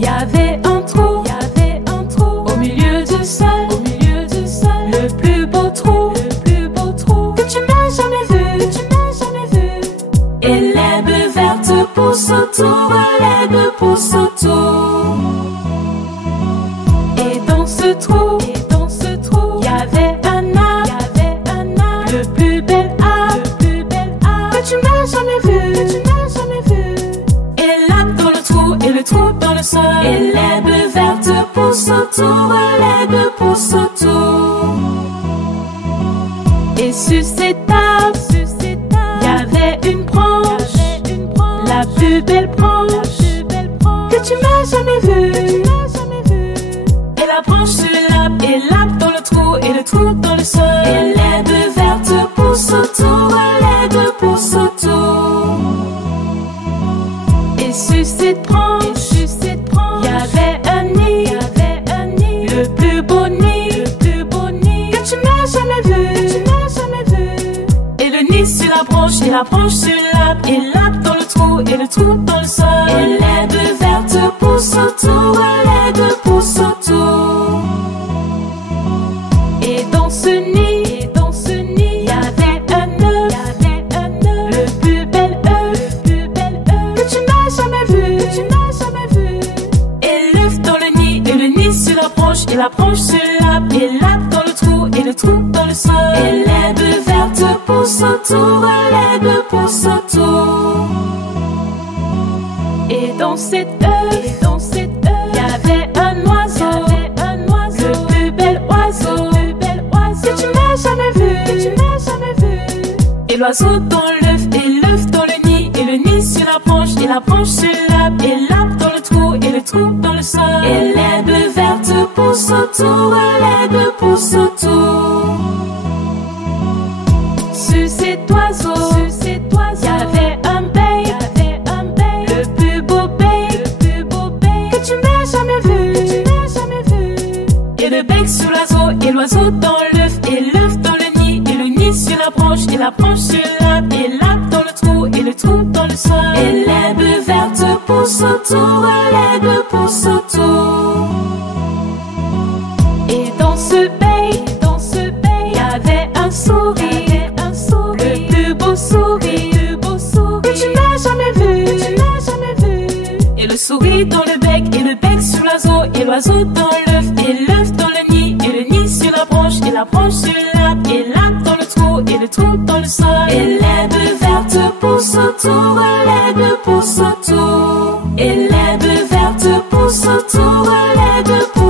y avait un trou, au milieu du sol, le plus beau trou, que tu n'as jamais vu, Et l'herbe verte pousse autour, l'herbe pousse autour. Et dans ce trou, y avait un arbre, le plus bel arbre, que tu n'as jamais vu, Et l'arbre dans le trou, et le trou dans le sol, et l'herbe verte pousse autour, l'herbe pousse autour. Et sur cet arbre, y avait une branche, la plus belle branche, que tu n'as jamais vue. Et la branche sur l'arbre, et l'arbre dans le trou, et le trou dans le sol, et l'herbe verte pousse autour, l'herbe pousse autour. Et sur cette branche, y avait un nid, le plus beau nid, que tu n'as jamais vu. Et le nid sur la branche, et la branche sur l'arbre, et l'arbre dans le trou, et le trou dans le sol, et l'herbe verte pousse autour, l'herbe pousse autour. Et dans ce nid, y avait un œuf, le plus bel œuf, que tu n'as jamais vu. Et l'œuf dans le nid, et le nid sur la branche, et la branche sur l'arbre, et l'arbre dans le trou, et le trou dans le sol, et l'herbe verte pousse autour, l'herbe pousse autour. Et dans cet œuf, y avait un oiseau, le plus bel oiseau, que tu n'as jamais vu. Et l'oiseau dans l'œuf, et l'œuf dans le nid, et le nid sur la branche, et la branche sur l'arbre, et l'arbre dans le trou, et le trou dans le sol, et l'herbe verte pousse autour, l'herbe pousse autour. Sur cet oiseau, y avait un bec, le plus beau bec, que tu n'as jamais vu. Et le bec sur l'oiseau, et l'oiseau dans l'œuf, et l'œuf dans le nid, et le nid sur la branche, et la branche sur l'arbre, et l'arbre dans le trou, et le trou dans le sol, et l'herbe verte pousse autour, l'herbe pousse autour. Et dans ce bec, y avait un souris, le plus beau souris, que tu n'as jamais vu. Et le souris dans le bec, et le bec sur l'oiseau, et l'oiseau dans l'œuf, et l'œuf dans le nid, et le nid sur la branche, et la branche sur l'arbre, et l'arbre dans le trou, et le trou dans le sol, et l'herbe verte pousse autour, l'herbe pousse autour. Et l'herbe verte pousse autour, l'herbe pousse autour.